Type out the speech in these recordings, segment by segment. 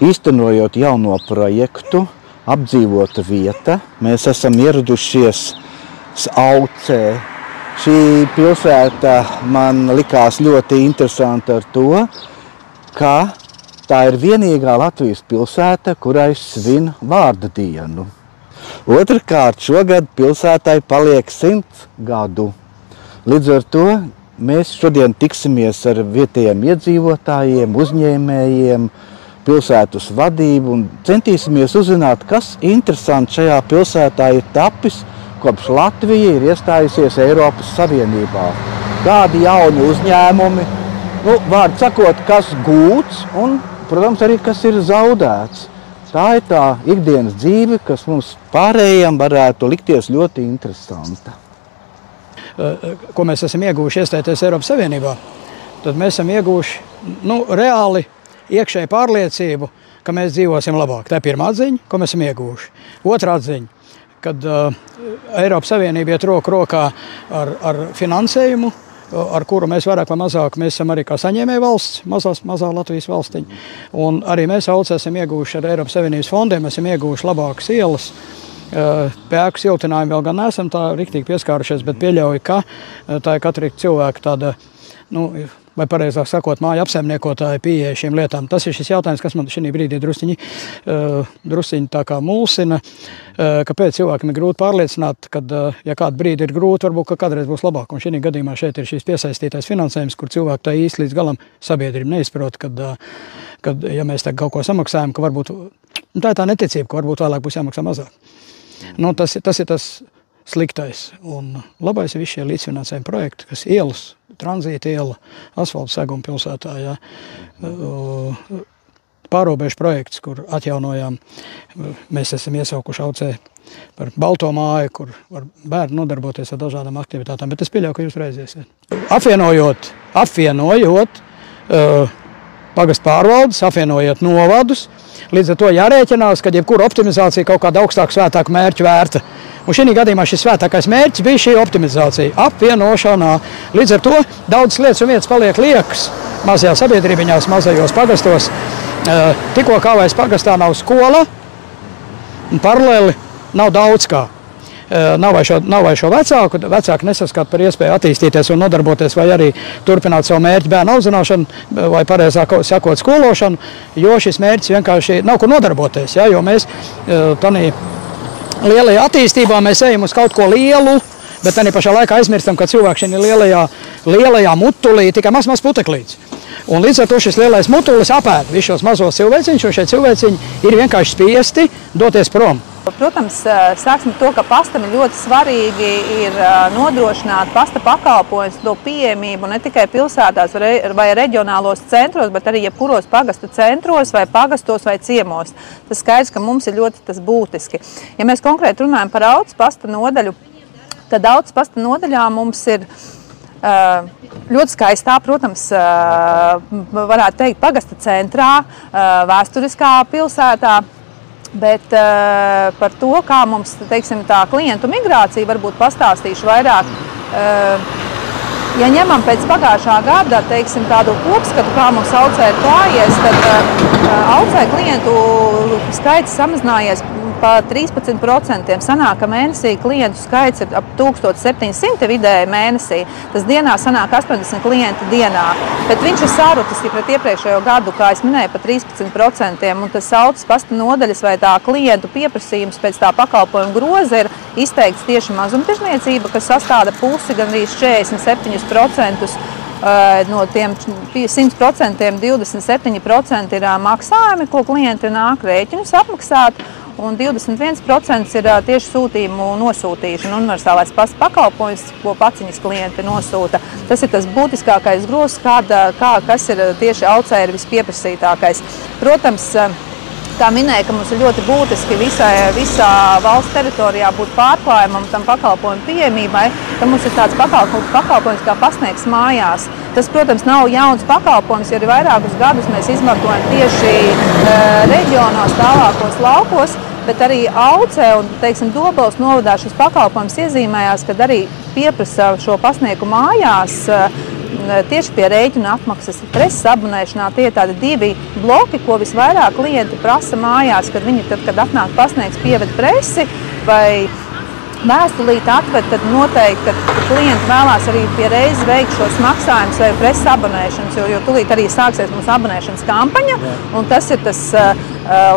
Īstenojot jauno projektu, apdzīvota vieta, mēs esam ieradušies Aucē. Šī pilsēta man likās ļoti interesanta ar to, ka tā ir vienīgā Latvijas pilsēta, kurai svin vārda dienu. Otrkārt, šogad pilsētai paliek 100 gadu. Līdz ar to mēs šodien tiksimies ar vietējiem iedzīvotājiem, uzņēmējiem, pilsētas vadību un centīsimies uzzināt, kas interesanti šajā pilsētā ir tapis, kopš Latvija ir iestājusies Eiropas Savienībā. Kādi jauni uzņēmumi, vārdu sakot, kas gūts un, protams, arī kas ir zaudēts. Tā ir tā ikdienas dzīve, kas mums pārējiem varētu likties ļoti interesanta. Ko mēs esam ieguvuši iestājoties Eiropas Savienībā, tad mēs esam ieguvuši reāli iekšēju pārliecību, ka mēs dzīvosim labāk. Tā ir pirmā atziņa, ko mēs esam ieguvuši. Otrā atziņa, kad Eiropas Savienība iet roku rokā ar finansējumu, ar kuru mēs vairāk vai mazāk, mēs esam arī kā saņēmēja valsts, mazā Latvijas valstiņa. Un arī mēs Aucē esam ieguvuši ar Eiropas Savienības fondiem, esam ieguvuši labākas ielas. Pēku siltinājumu vēl gan neesam tā riktīgi pieskārušies, bet pieļauju, ka tā ir katra cilvēka tāda, vai pareizāk sakot, māja apsaimniekotāja pieeja šīm lietām. Tas ir šis jautājums, kas man šī brīdī drusciņi tā kā mulsina, kāpēc cilvēkiem ir grūti pārliecināt, kad, ja kādu brīdi ir grūti, varbūt, ka kādreiz būs labāk. Un šī gadījumā šeit ir šīs piesaistītais finansējums, kur cilvēki tā īsti līdz galam sabiedrība neizprot, kad, ja mēs tā kaut ko samaksājam, ka varbūt, tā ir tā neticība, ka varbūt vēlāk būs jāmaksā mazāk. Tas ir tas sliktais. Un labais ir visi šie līdzfinansējuma projekti, kas ielas, tranzīta iela, asfalta seguma pilsētā, ja. Pārobežu projekts, kur atjaunojām, mēs esam iesaukuši Aucē par balto māju, kur var bērni nodarboties ar dažādām aktivitātām, bet es pieļauju, ka jūs reiziesiet. Apvienojot pagastu pārvaldes, apvienojot novadus, līdz ar to jārēķinās, ka jebkura optimizācija kaut kāda augstāka svētāka mērķa vērta. Un šī gadījumā šis svētākais mērķis bija šī optimizācija, apvienošanā. Līdz ar to daudz lietas un vietas paliek liekas mazajā sabiedrībiņās, mazajos pagastos. Tikko kā vairs pagastā nav skola, un paralēli nav daudz kā. Nav vai šo vecāku nesaskat par iespēju attīstīties un nodarboties vai arī turpināt savu mērķu bērnu audzināšanu vai pareizāk sakot skološanu, jo šis mērķis vienkārši nav kur nodarboties, ja, jo mēs tādā lielajā attīstībā mēs ejam uz kaut ko lielu, bet tādā pašā laikā aizmirstam, ka cilvēks šī lielajā mutulī tikai maz puteklīts. Un līdz ar to šis lielais mutulis apēd visus šos mazos cilvēciņus, un šie cilvēciņi ir vienkārši spiesti doties prom. Protams, sāksim to, ka pastam ir ļoti svarīgi ir nodrošināt pasta pakalpojumus, to pieejamību ne tikai pilsētās vai reģionālos centros, bet arī jebkuros pagastu centros vai pagastos vai ciemos. Tas skaidrs, ka mums ir ļoti tas būtiski. Ja mēs konkrēti runājam par Auces pasta nodaļu, tad Auces pasta nodaļā mums ir ļoti skaistā, protams, varētu teikt, pagasta centrā, vēsturiskā pilsētā, bet par to, kā mums, teiksim, tā klientu migrācija varbūt pastāstīšu vairāk. Ja ņemam pēc pagājušā gada, teiksim, tādu kopskatu, kā mums Aucē ir klājies, tad Aucē klientu skaits samazinājies pa 13%. Sanāk, ka mēnesī klientu skaits ir ap 1700 vidēji mēnesī. Tas dienā sanāk 80 klienti dienā. Bet viņš ir sārutis pret iepriekšējo gadu, kā es minēju, pa 13%. Un tas Auces pasta nodaļas vai tā klientu pieprasījums pēc tā pakalpojuma groza ir izteikts tieši mazumtirdzniecība, kas sastāda pusi gandrīz 47%. No tiem 100% 27% ir maksājumi, ko klienti nāk rēķinus apmaksāt, un 21% ir tieši sūtījumu nosūtīšana, universālais pasta pakalpojums, ko paciņas klienti nosūta. Tas ir tas būtiskākais grozs, kas ir tieši Aucē ir vispieprasītākais. Protams, tā minēja, ka mums ir ļoti būtiski visā valsts teritorijā būt pārklājumam tam pakalpojumu pieejamībai, ka mums ir tāds pakalpojums kā pasniegs mājās. Tas, protams, nav jauns pakalpojums, jo arī vairākus gadus mēs izmantojam tieši reģionos, tālākos laukos, bet arī Aucē un, teiksim, Dobeles novadā šis pakalpojums iezīmējās, kad arī pieprasa šo pasnieku mājās tieši pie rēķina apmaksas preses abonēšanā tie ir tādi 2 bloki, ko visvairāk klienti prasa mājās, kad viņi tad, kad atnāk pasniegs pieved presi vai vēstulīti atved, tad noteikti, ka klienti vēlās arī pie reizes veikt šos maksājumus vai preses abonēšanas, jo tūlīt arī sāksies mūsu abonēšanas kampaņa, un tas ir tas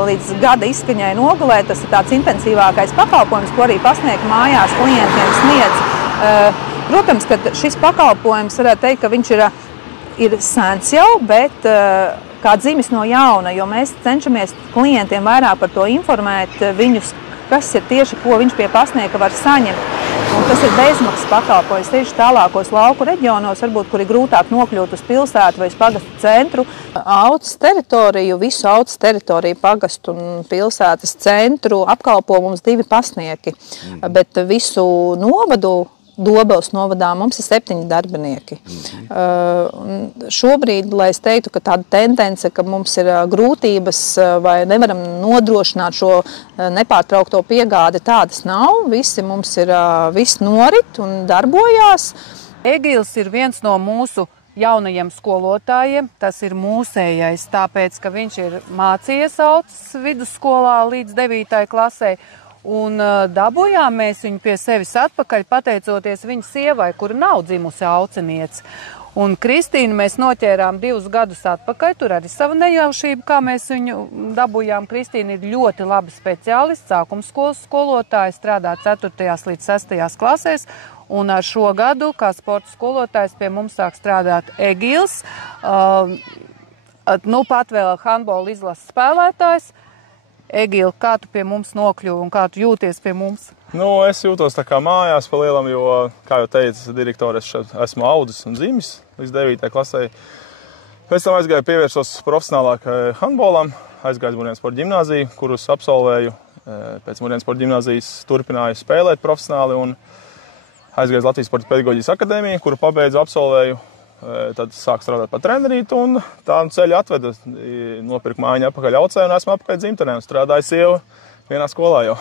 līdz gada izskaņai nogalē, tas ir tāds intensīvākais pakalpojums, ko arī pasniegt mājās klientiem sniedz. Protams, ka šis pakalpojums, varētu teikt, ka viņš ir sens jau, bet kā dzimis no jauna, jo mēs cenšamies klientiem vairāk par to informēt viņus, kas ir tieši, ko viņš pie pasnieka var saņemt. Un tas ir bezmaksas pakalpojums tieši tālākos lauku reģionos, varbūt, kur ir grūtāk nokļūt uz pilsētu vai uz pagastu centru. Auces teritoriju, visu auces teritoriju, pagastu un pilsētas centru apkalpo mums 2 pasnieki, bet visu novadu, Dobeles novadā mums ir 7 darbinieki. Šobrīd, lai es teiktu, ka tāda tendence, ka mums ir grūtības vai nevaram nodrošināt šo nepārtraukto piegādi, tādas nav. Visi mums ir, viss norit un darbojās. Egils ir viens no mūsu jaunajiem skolotājiem, tas ir mūsējais, tāpēc, ka viņš ir mācījies Auces vidusskolā līdz 9. klasē. Un dabūjām mēs viņu pie sevis atpakaļ, pateicoties viņa sievai, kura nav dzimusi auceniece. Un Kristīnu mēs noķērām 2 gadus atpakaļ, tur arī sava nejaušība, kā mēs viņu dabūjām. Kristīna ir ļoti laba speciālists, sākumskolas skolotāja, strādā 4. līdz 6. klasēs. Un ar šo gadu, kā sporta skolotājs, pie mums sāk strādāt Egils, pat vēl handbola izlases spēlētājs. Egil, kā tu pie mums nokļuvi un kā tu jūties pie mums? Es jūtos tā kā mājās pa lielam, jo, kā jau teica direktore, es esmu audzis un dzimis līdz 9. klasē. Pēc tam aizgāju pievērsos profesionālāk handbolam, aizgāju Mūrjienas sporta ģimnāziju, kurus absolvēju. Pēc Mūrjienas sporta ģimnāzijas turpināju spēlēt profesionāli un aizgāju Latvijas sporta pedagoģijas akadēmiju, kuru pabeidzu, absolvēju. Tad sāku strādāt par trenerītu un tā ceļa atveda. Nopirku mājiņu atpakaļ Aucē un esmu atpakaļ dzimtenē un strādāju sievu vienā skolā jau.